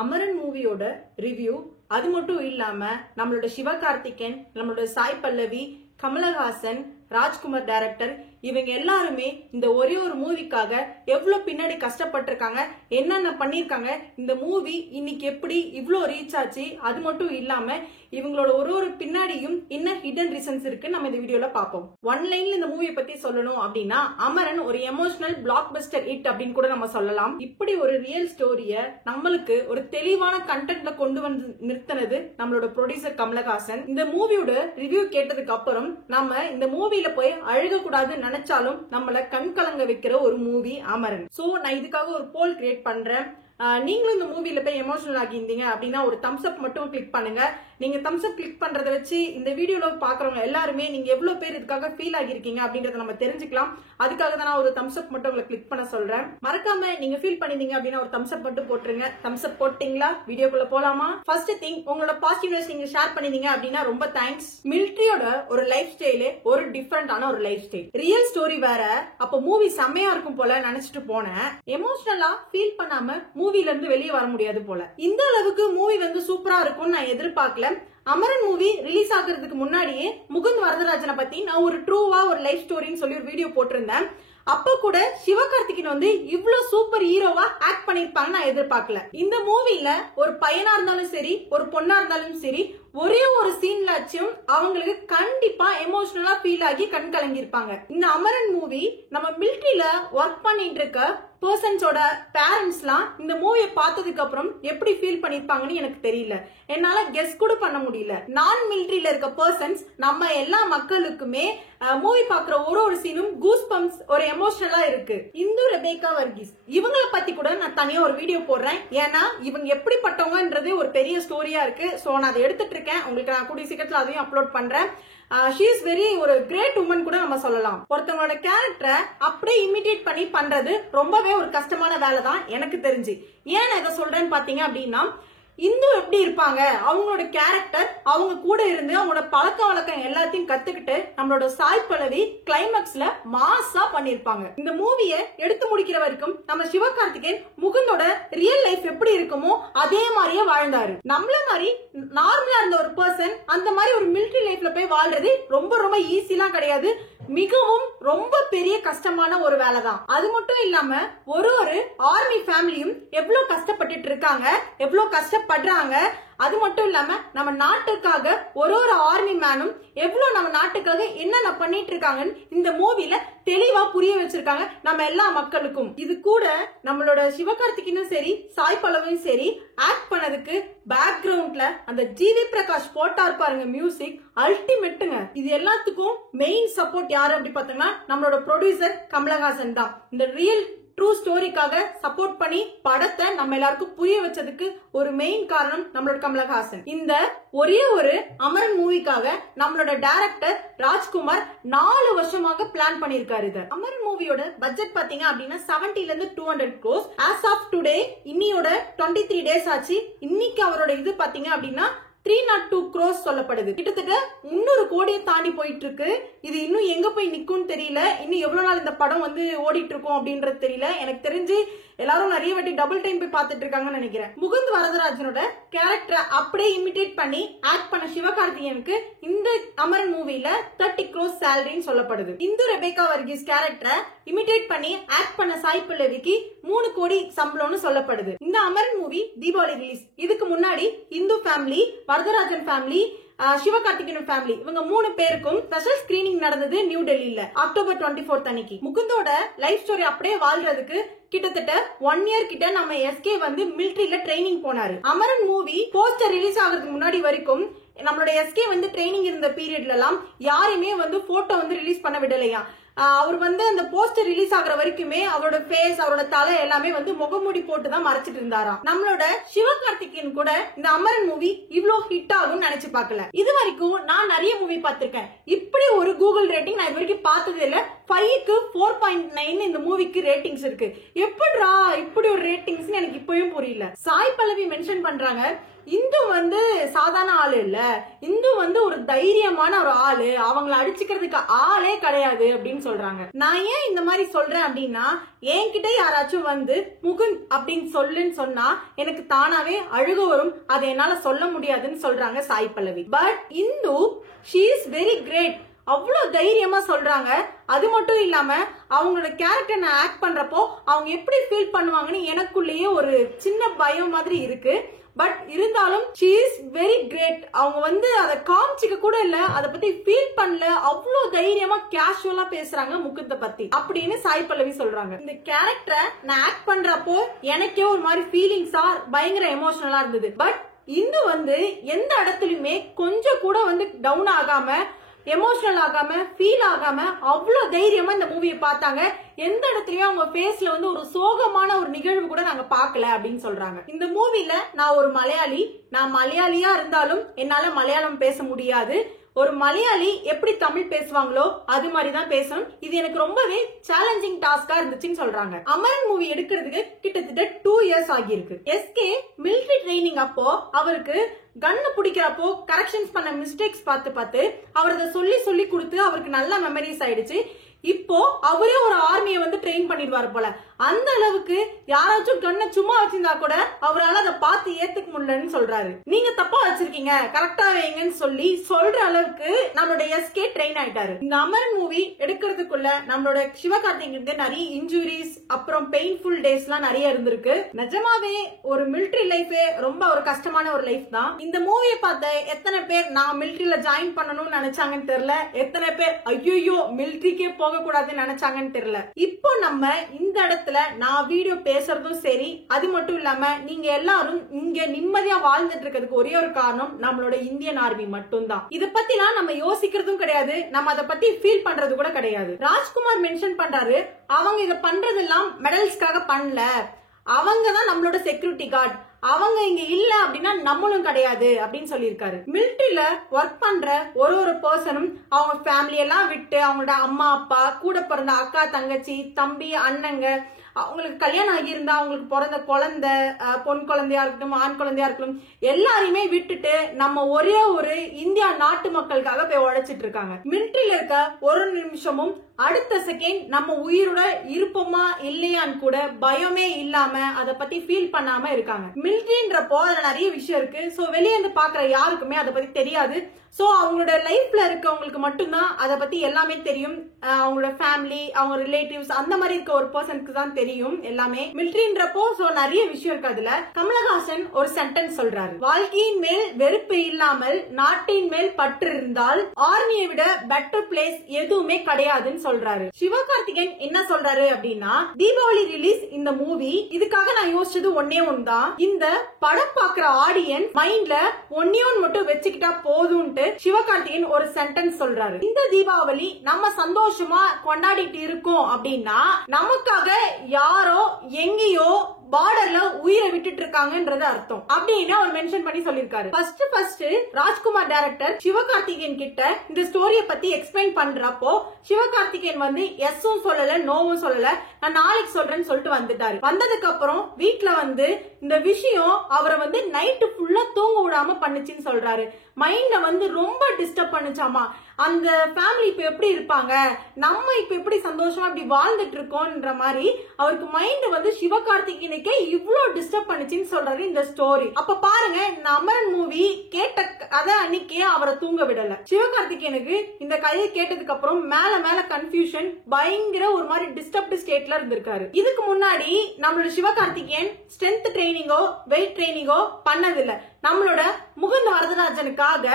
அமரன் மூவியோட ரிவ்யூ அது மட்டும் இல்லாம நம்மளோட சிவகார்த்திகேயன், நம்மளோட சாய் பல்லவி, கமலஹாசன், ராஜ்குமார் டைரக்டர் இவங்க எல்லாருமே இந்த ஒரே ஒரு மூவிக்காக எவ்வளவு பின்னாடி கஷ்டப்பட்டிருக்காங்க, என்னென்ன பண்ணிருக்காங்க, இந்த மூவி இன்னைக்கு எப்படி இவ்ளோ ரீச் ஆச்சு, அது மட்டும் இல்லாம இவங்களோட ஒரு பின்னாடியும் என்ன ஹிடன் ரீசன்ஸ் இருக்கு நம்ம இந்த வீடியோல பாப்போம். ஒன் லைன்ல இந்த மூவியை பத்தி சொல்லணும் அப்படின்னா அமரன் ஒரு எமோஷனல் பிளாக் பஸ்டர் ஹிட் அப்படின்னு கூட நம்ம சொல்லலாம். இப்படி ஒரு ரியல் ஸ்டோரிய நம்மளுக்கு ஒரு தெளிவான கண்டென்ட்ல கொண்டு வந்து நிறுத்தினது நம்மளோட ப்ரொடியூசர் கமலஹாசன். இந்த மூவியோட ரிவ்யூ கேட்டதுக்கு அப்புறம் நம்ம இந்த மூவில போய் அழுக கூடாதுன்னு நினைச்சாலும் நம்மள கண் கலங்க வைக்கிற ஒரு மூவி அமரன். சோ நான் இதுக்காக ஒரு போல் கிரியேட் பண்றேன். நீங்களும் இந்த மூவில போய் எமோஷனல் ஆகியிருந்தீங்க அப்படின்னா ஒரு தம்ஸ் அப் மட்டும் கிளிக் பண்ணுங்க. நீங்க தம்ஸ் அப் கிளிக் பண்றதை வச்சு இந்த வீடியோல பாக்குறவங்க எல்லாருமே நீங்க எவ்வளவு பேர் இதுக்காக ஃபீல் ஆகிருக்கீங்க அப்படின்றத நம்ம தெரிஞ்சுக்கலாம். அதுக்காக தான் நான் ஒரு தம்ஸ் அப் மட்டும் உங்களை கிளிக் பண்ண சொல்றேன். மறக்காம நீங்க ஃபீல் பண்ணிருந்தீங்க அப்படின்னா ஒரு தம்ஸ் அப் மட்டும் போட்டுருங்க. தம்ஸ் அப் போட்டீங்களா? வீடியோக்குள்ள போலாமா? ஃபர்ஸ்ட் திங், உங்களோட பாசிட்டிவ்னஸ் நீங்க ஷேர் பண்ணிருந்தீங்க அப்படின்னா ரொம்ப தேங்க்ஸ். மிலிட்டரியோட ஒரு லைஃப் ஸ்டைலே ஒரு டிஃபரெண்டான ஒரு லைஃப் ஸ்டைல். ரியல் ஸ்டோரி வேற. அப்ப மூவி செம்மையா இருக்கும் போல நினைச்சிட்டு போனேன். எமோஷனலா ஃபீல் பண்ணாம மூவில இருந்து வெளியே வர முடியாது போல. இந்த அளவுக்கு மூவி வந்து சூப்பரா இருக்கும்னு நான் எதிர்பார்க்கல. அமரன் மூவி ரிலீஸ் ஆகுறதுக்கு முன்னாடியே முகுந்த் வரதராஜனை பத்தி நான் ஒரு ட்ரூவா ஒரு லைஃப் ஸ்டோரின்னு சொல்லி ஒரு வீடியோ போட்டிருந்தேன். அப்ப கூட சிவகார்த்திகேயன் வந்து இவ்வளவு சூப்பர் ஹீரோவா ஆக்ட் பண்ணிருப்பாங்க நான் எதிர்பார்க்கல. இந்த மூவில ஒரு பையனா இருந்தாலும் சரி, ஒரு பொண்ணா இருந்தாலும் சரி, ஒரே ஒரு சீன்லாச்சும் அவங்களுக்கு கண்டிப்பா எமோஷனலா ஃபீல் ஆகி கண் கலங்கி இருப்பாங்க. இந்த அமரன் மூவி நம்ம மிலிட்டரியில ஒர்க் பண்ணிட்டு இருக்க பர்சன்ஸோட பேரண்ட்ஸ்லாம் இந்த மூவியை பார்த்ததுக்கு அப்புறம் எப்படி ஃபீல் பண்ணிருப்பாங்கன்னு எனக்கு தெரியல. என்னால கெஸ் கூட பண்ண முடியல. நான் மிலிட்டரியில இருக்க பர்சன்ஸ் நம்ம எல்லா மக்களுக்குமே மூவி பாக்குற ஒரு சீனும் கூஸ் பம்ப்ஸ் ஒரு எமோஷனலா இருக்கு. இந்து ரெபேக்கா வர்கீஸ் இவங்களை பத்தி கூட நான் தனியா ஒரு வீடியோ போடுறேன். ஏன்னா இவங்க எப்படிப்பட்டவங்கன்றது ஒரு பெரிய ஸ்டோரியா இருக்கு. சோ நான் அதை எடுத்துட்டு இருக்கேன். உங்களுக்கு நான் கூடிய சீக்கிரத்துல அதையும் அப்லோட் பண்றேன். she is very ஒரு கிரேட் உமன் கூட நம்ம சொல்லலாம். ஒருத்தவங்களோட கேரக்டரை அப்படியே இமிடியேட் பண்ணி பண்றது ரொம்பவே ஒரு கஷ்டமான வேலை தான் எனக்கு தெரிஞ்சு. ஏன் இதை சொல்றேன்னு பாத்தீங்க அப்படின்னா, இந்து எப்படி இருப்பாங்க, அவங்களோட கேரக்டர், அவங்க கூட இருந்து அவங்களோட பழக்க வழக்கம் எல்லாத்தையும் கத்துக்கிட்டு நம்மளோட சாய் பல்லவி கிளைமேக்ஸ்ல மாசா பண்ணிருப்பாங்க. இந்த மூவிய எடுத்து முடிக்கிற வரைக்கும் நம்ம சிவகார்த்திகேயன் முகுந்தோட ரியல் லைஃப் எப்படி இருக்குமோ அதே மாதிரியே வாழ்ந்தாரு. நம்மள மாதிரி நார்மலா இருந்த ஒரு பர்சன் அந்த மாதிரி ஒரு மிலிட்டரி லைஃப்ல போய் வாழ்றது ரொம்ப ரொம்ப ஈஸிலாம் கிடையாது. மிகவும் ரொம்ப பெரிய கஷ்டமான ஒரு வேலை தான். அது மட்டும் இல்லாம ஒரு ஆர்மி ஃபேமிலியும் எவ்வளவு கஷ்டப்பட்டுட்டு இருக்காங்க, எவ்வளவு கஷ்டப்படுறாங்க. அது மட்டும் இல்லாம நம்ம நாட்டுக்காக ஒரு ஆர்மி மேனும் எவ்வளவு நம்ம நாட்டுக்காக என்னென்ன பண்ணிட்டு இருக்காங்கன்னு இந்த மூவில தெளிவா புரிய வச்சிருக்காங்க நம்ம எல்லா மக்களுக்கும். இது கூட நம்மளோட சிவகார்த்திகேயனும் சரி, சாய் பல்லவியும் சரி ஆக்ட் பண்ணதுக்கு பேக்ரவுண்ட்ல அந்த ஜிவி பிரகாஷ் போட்டார் பாருங்க மியூசிக், அல்டிமேட்டுங்க. இது எல்லாத்துக்கும் மெயின் சப்போர்ட் யாரு அப்படி பாத்தீங்கன்னா நம்மளோட ப்ரொடியூசர் கமலஹாசன் தான். இந்த ரியல் ட்ரூ ஸ்டோரிக்காக சப்போர்ட் பண்ணி படத்தை நம்ம எல்லாருக்கும் புரிய வச்சதுக்கு ஒரு மெயின் காரணம் நம்மளோட கமலஹாசன். இந்த ஒரே ஒரு அமரன் மூவிக்காக நம்மளோட டைரக்டர் ராஜ்குமார் 4 வருஷமாக பிளான் பண்ணிருக்காரு. இது அமரன் மூவியோட பட்ஜெட் பாத்தீங்க அப்படின்னா 70 ல இருந்து 200 crores. ஆஸ் ஆஃப் டுடே இன்னியோட 23 days ஆச்சு. இன்னைக்கு அவரோட இது பாத்தீங்க அப்படின்னா 302 crores சொல்லப்படுது. கிட்டத்தட்ட 300 கோடியை தாண்டி போயிட்டு இருக்கு. இது இன்னும் எங்க போய் நிக்கும்னு தெரியல. இன்னும் எவ்வளவு நாள் இந்த படம் வந்து ஓடிட்டு இருக்கும் அப்படின்றது தெரியல. எனக்கு தெரிஞ்சு எல்லாரும் நிறைய வாட்டி டபுள் டைம் போய் பாத்துட்டு இருக்காங்கன்னு நினைக்கிறேன். முகுந்த் வரதராஜனோட கேரக்டரை அப்படியே இமிடேட் பண்ணி ஆக்ட் பண்ண சிவகார்த்திகேயனுக்கு இந்த அமரன் மூவில 30 crores சேலரின்னு சொல்லப்படுது. இந்து ரெபேக்கா வர்கீஸ் கேரக்டரை இமிடேட் பண்ணி ஆக்ட் பண்ண சாய் பல்லவிக்கு 3 கோடி சம்பளம்னு சொல்லப்படுது. இந்த அமரன் மூவி தீபாவளி ரிலீஸ். இதுக்கு முன்னாடி Hindu family, Varadarajan family, Sivakarthikeyan family இவங்க 3 பேருக்கும் ஸ்பெஷல் ஸ்கிரீனிங் நடந்தது நியூ டெல்லியில அக்டோபர் 24 அன்னைக்கு. முகுந்தோட லைஃப் ஸ்டோரி அப்படியே வாழ்றதுக்கு கிட்டத்தட்ட 1 year கிட்ட நம்ம எஸ்கே வந்து மிலிட்டரியில ட்ரைனிங் போனாரு. அமரன் மூவி போஸ்டர் ரிலீஸ் ஆகிறதுக்கு முன்னாடி வரைக்கும் நம்மளோட எஸ்கே வந்து ட்ரைனிங் இருந்த பீரியட்ல எல்லாம் யாருமே வந்து போட்டோ வந்து ரிலீஸ் பண்ண விடலையா. அவர் வந்து அந்த போஸ்டர் ரிலீஸ் ஆகுற வரைக்குமே அவரோட ஃபேஸ், அவரோட தலை எல்லாமே வந்து முகமூடி போட்டு தான் மறைச்சிட்டு இருந்தாராம். நம்மளோட சிவகார்த்திகேயன் கூட இந்த அமரன் மூவி இவ்ளோ ஹிட் ஆகும் நினைச்சு பார்க்கல. இது வரைக்கும் நான் நிறைய மூவி பார்த்திருக்கேன். இப்படி ஒரு கூகுள் ரேட்டிங் நான் இது வரைக்கும் பார்த்தது இல்ல. 5க்கு 4.9 இந்த மூவிக்கு ரேட்டிங்ஸ் இருக்கு. எப்படிடா இப்படி ஒரு ரேட்டிங்ஸ் எனக்கு இப்பயும் புரியல. சாய் பல்லவி மென்ஷன் பண்றாங்க, இந்து வந்து சாதாரண ஆளு இல்ல, இந்து வந்து ஒரு தைரியமான ஒரு ஆளு, அவங்களை அடிச்சுக்கிறதுக்கு ஆளே கிடையாது அப்படின்னு சொல்றாங்க. நான் ஏன் இந்த மாதிரி சொல்றேன் அப்படின்னா, என்கிட்ட யாராச்சும் வந்து முகுந்த் அப்படின்னு சொல்லுன்னு சொன்னா எனக்கு தானாவே அழுக வரும், அதை என்னால சொல்ல முடியாதுன்னு சொல்றாங்க சாய் பல்லவி. பட் இந்து she is very great, அவ்வளவு தைரியமா சொல்றாங்க. அது மட்டும் இல்லாம அவங்களோட கேரக்டர் நான் ஆக்ட் பண்றப்போ அவங்க எப்படி ஃபீல் பண்ணுவாங்கன்னு எனக்குள்ளேயே ஒரு சின்ன பயம் மாதிரி இருக்கு. பட் இருந்தாலும் she is very great. அவங்க வந்து அதை காமிச்சிக்க கூட இல்ல, அதை பத்தி ஃபீல் பண்ணல, அவ்வளவு தைரியமா கேஷுவலா பேசுறாங்க முகுந்த பத்தி அப்படின்னு சாய் பல்லவி சொல்றாங்க. இந்த கேரக்டரை நான் ஆக்ட் பண்றப்போ எனக்கே ஒரு மாதிரி ஃபீலிங்ஸா பயங்கர எமோஷனலா இருந்தது. பட் இந்து வந்து எந்த இடத்துலயுமே கொஞ்சம் கூட வந்து டவுன் ஆகாம, எமோஷனல் ஆகாம, ஃபீல் ஆகாம அவ்வளவு தைரியமா இந்த மூவியை பார்த்தாங்க. எந்த இடத்துலயும் அவங்க ஃபேஸ்ல வந்து ஒரு சோகமான ஒரு நிகழ்வு கூட நாங்க பார்க்கல அப்படின்னு சொல்றாங்க. இந்த மூவில நான் ஒரு மலையாளி, நான் மலையாளியா இருந்தாலும் என்னால மலையாளம் பேச முடியாது. ஒரு மலையாளி எப்படி தமிழ் பேசுவாங்களோ அது மாதிரிதான் பேசணும். இது எனக்கு ரொம்பவே சேலஞ்சிங் டாஸ்கா இருந்துச்சுன்னு சொல்றாங்க. அமரன் மூவி எடுக்கிறதுக்கு கிட்டத்தட்ட 2 years ஆகியிருக்கு. எஸ்கே மிலிட்டரி ட்ரைனிங் அப்போ அவருக்கு கன்னு பிடிக்கிறப்போ கரெக்ஷன்ஸ் பண்ண மிஸ்டேக்ஸ் பார்த்து அவர் அதை சொல்லி கொடுத்து அவருக்கு நல்ல மெமரிஸ் ஆயிடுச்சு. இப்போ அவரே ஒரு ஆர்மியை வந்து ட்ரெயின் பண்ணிடுவாரு போல. அந்த அளவுக்கு யாராச்சும் கண்ணை சும்மா வச்சிருந்தா கூட அவரால் அதை பார்த்து ஏத்துக்க முடியலன்னு சொல்றாரு. நீங்க தப்பா வச்சிருக்கீங்க, கரெக்டா வைங்கன்னு சொல்லி சொல்ற அளவுக்கு நம்மளோட எஸ்கே ட்ரெயின் ஆயிட்டாரு. இந்த அமரன் மூவி எடுக்கிறதுக்குள்ள நம்மளோட சிவகார்த்திகேயனுக்கு நிறைய இன்ஜுரிஸ், அப்புறம் பெயின்ஃபுல் டேஸ் எல்லாம் நிறைய இருந்திருக்கு. நிஜமாவே ஒரு மிலிட்டரி லைஃபே ரொம்ப ஒரு கஷ்டமான ஒரு லைஃப் தான். இந்த மூவியை பார்த்த எத்தனை பேர் நான் மிலிட்டரியில ஜாயின் பண்ணணும்னு நினைச்சாங்கன்னு தெரியல, எத்தனை பேர் ஐயோ மிலிட்டரிக்கே போக கூடாதுன்னு நினைச்சாங்கன்னு தெரியல. இப்போ நம்ம இந்த இடத்துல நான் வீடியோ பேசுறதும் சரி, அது மட்டும் இல்லாம நீங்க எல்லாரும் இங்க நிம்மதியா வாழ்ந்துட்டு இருக்கிறதுக்கு ஒரே ஒரு காரணம் நம்மளோட இந்தியன் ஆர்மி மட்டும்தான். இத பத்திலாம் நம்ம யோசிக்கிறதும் கிடையாது, நம்ம அதை பத்தி ஃபீல் பண்றது கூட கிடையாது. ராஜ்குமார் மென்ஷன் பண்றாரு, அவங்க இத பண்றதெல்லாம் மெடல்ஸ்க்காக பண்ணல, அவங்க தான் நம்மளோட செக்யூரிட்டி கார்டு, அவங்க இங்க இல்ல அப்படின்னா நம்மளும் கிடையாது அப்படின்னு சொல்லியிருக்காரு. மிலிட்டரியில ஒர்க் பண்ற ஒரு பர்சனும் அவங்க ஃபேமிலி எல்லாம் விட்டு, அவங்களோட அம்மா அப்பா, கூட பிறந்த அக்கா தங்கச்சி தம்பி அண்ணங்க, அவங்களுக்கு கல்யாணம் ஆகியிருந்தா அவங்களுக்கு பிறந்த குழந்தை, பொன் குழந்தையா இருக்கட்டும் ஆண் குழந்தையா இருக்கட்டும், எல்லாரையுமே விட்டுட்டு நம்ம ஒரே ஒரு இந்தியா நாட்டு மக்களுக்காக போய் உழைச்சிட்டு இருக்காங்க. மிலிட்டரியில இருக்க ஒரு நிமிஷமும் அடுத்த செகண்ட் நம்ம உயிரோட இருப்போமா இல்லையான்னு கூட பயமே இல்லாம அதை பத்தி ஃபீல் பண்ணாம இருக்காங்க. மிலிட்டரின்றப்போ அதுல நிறைய விஷயம் இருக்கு. சோ வெளியே இருந்து பாக்குற யாருக்குமே அதை பத்தி தெரியாது. சோ அவங்களோட லைஃப்ல இருக்கவங்களுக்கு மட்டும்தான் அதை பத்தி எல்லாமே தெரியும். அவங்களோட ஃபேமிலி, அவங்க ரிலேட்டிவ்ஸ், அந்த மாதிரி இருக்க ஒரு பர்சனுக்கு தான் தெரியும் எல்லாமே. மிலிட்டரின்றப்போ சோ நிறைய விஷயம் இருக்கு. அதுல கமலஹாசன் ஒரு சென்டென்ஸ் சொல்றாரு, வாழ்க்கையின் மேல் வெறுப்பு இல்லாமல் நாட்டின் மேல் பற்று இருந்தால் ஆர்மியை விட பெட்டர் பிளேஸ் எதுவுமே கிடையாதுன்னு சொல்றாரு. சிவகார்த்திகேயன் என்ன சொல்றாரு அப்படின்னா, தீபாவளி ரிலீஸ் இந்த மூவி, இதுக்காக நான் யோசிச்சது ஒன்னே ஒன்னுதான், இந்த படம் பாக்குற ஆடியன்ஸ் மைண்ட்ல ஒன்னே ஒன்னு மட்டும் வச்சுக்கிட்டா போதும்ட்டு சிவகார்த்திகேயன் ஒரு சென்டென்ஸ் சொல்றாரு. இந்த தீபாவளி நம்ம சந்தோஷமா கொண்டாடிட்டு இருக்கோம் அப்படின்னா நமக்காக யாரோ எங்கேயோ பார்டர்ல உயிரை விட்டுட்டு இருக்காங்கன்றது அர்த்தம் அப்படின்னு அவர் மென்ஷன் பண்ணி சொல்லிருக்காரு. ஃபர்ஸ்ட் ராஜ்குமார் டைரக்டர் சிவகார்த்திகேயன் கிட்ட இந்த ஸ்டோரிய பத்தி எக்ஸ்பிளைன் பண்றப்போ சிவகார்த்திகேயன் வந்து எஸ்ஸும் சொல்லல நோவும் சொல்லல, நான் நாளைக்கு சொல்றேன்னு சொல்லிட்டு வந்துட்டாரு. வந்ததுக்கு அப்புறம் வீட்டுல வந்து இந்த விஷயம் அவரை வந்து நைட்டு ஃபுல்லா தூங்க விடாம பண்ணுச்சுன்னு சொல்றாரு. மைண்ட வந்து ரொம்ப டிஸ்டர்ப் பண்ணுச்சாமா. அந்த ஃபேமிலி இப்ப எப்படி இருப்பாங்க, நம்ம இப்ப எப்படி சந்தோஷமா இப்படி வாழ்ந்துட்டு இருக்கோம்ன்ற மாதிரி அவருக்கு மைண்ட் வந்து சிவகார்த்திகேயனுக்கே இவ்வளவு டிஸ்டர்ப் பண்ணுச்சுன்னு சொல்றாரு இந்த ஸ்டோரி. அப்ப பாருங்க, இந்த அமரன் மூவி கேட்ட கதை அன்னைக்கே அவரை தூங்க விடல. சிவகார்த்திகேயனுக்கு இந்த கதையை கேட்டதுக்கு அப்புறம் மேல கன்ஃபியூஷன், பயங்கர ஒரு மாதிரி டிஸ்டர்ப்டு ஸ்டேட்ல இருந்திருக்காரு. இதுக்கு முன்னாடி நம்மளோட சிவகார்த்திகேயன் ஸ்ட்ரென்த் ட்ரைனிங்கோ வெயிட் ட்ரைனிங்கோ பண்ணதில்லை. நம்மளோட முகுந்த் வரதராஜனுக்காக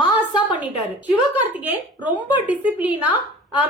மாசா பண்ணிட்டாரு. சிவகார்த்திகேயன் ரொம்ப டிசிப்ளினா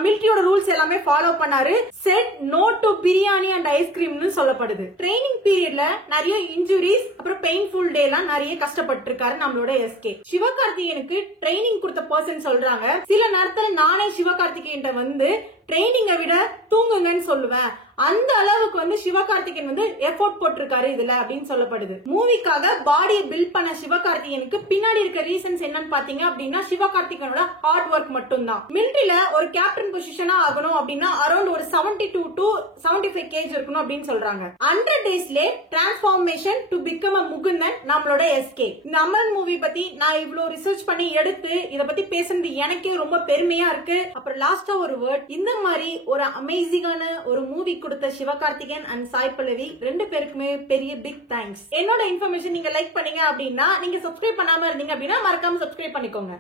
மிலிட்டரியோட ரூல்ஸ் எல்லாமே ஃபாலோ பண்ணாரு. Said no to biryani and ஐஸ்கிரீம்னு சொல்லப்படுது. ட்ரைனிங் பீரியட்ல நிறைய இன்ஜுரிஸ், அப்புறம் பெயின்ஃபுல் டே எல்லாம் நிறைய கஷ்டப்பட்டு இருக்காரு நம்மளோட எஸ்கே. சிவகார்த்திகேயனுக்கு ட்ரைனிங் கொடுத்த பர்சன் சொல்றாங்க, சில நேரத்துல நானே சிவகார்த்திகேயன் வந்து ட்ரைனிங்கை விட தூங்குங்கன்னு சொல்லுவேன். அந்த அளவுக்கு வந்து சிவகார்த்திகேயன் வந்து எஃபோர்ட் போட்டிருக்காரு இதுல அப்படின்னு சொல்லப்படுது. மூவிக்காக பாடியை பில்ட் பண்ண சிவகார்த்திகேயனுக்கு பின்னாடி இருக்க ரீசன்ஸ் என்னன்னு பாத்தீங்க அப்படின்னா சிவகார்த்திகேயனோட ஹார்ட் ஒர்க் மட்டும் தான். மிலிட்டரியில ஒரு கேப்டன் பொசிஷனா ஆகணும் அப்படின்னா அரௌண்ட் ஒரு 72 to 75 kg இருக்கணும் அப்படின்னு சொல்றாங்க. 100 daysல transformation to become a Mukundan நம்மளோட எஸ்கே. இந்த அமரன் மூவி பத்தி நான் இவ்வளவு ரிசர்ச் பண்ணி எடுத்து இத பத்தி பேசுறது எனக்கே ரொம்ப பெருமையா இருக்கு. அப்புறம் லாஸ்டா ஒரு வேர்ட், இந்த மாதிரி ஒரு அமேசிங்கான ஒரு மூவி கொடுத்த சிவகார்த்திகேயன் அண்ட் சாய் பல்லவி ரெண்டு பேருக்குமே பெரிய பிக் தேங்க்ஸ். என்னோட இன்ஃபர்மேஷன் நீங்க லைக் பண்ணீங்க அப்படின்னா, நீங்க சப்ஸ்கிரைப் பண்ணாம இருந்தீங்க அப்படின்னா மறக்காம சப்ஸ்கிரைப் பண்ணிக்கோங்க.